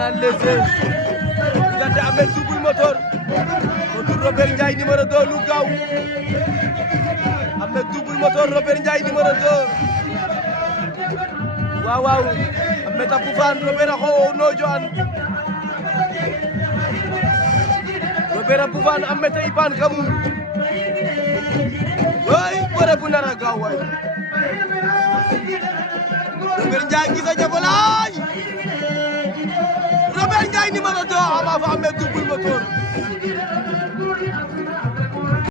final léger diggante Ameth Double Moteur Robert Ndiaye numéro 2 lu gaaw Ameth Double Moteur Robert Ndiaye numéro 2 waaw waaw Ameth a bufaan Robert a xoox noojoan Robert a bufaan Ameth a ibaan kamum way bëre bu nara gaaw way Robert Ndiaye gisa jabola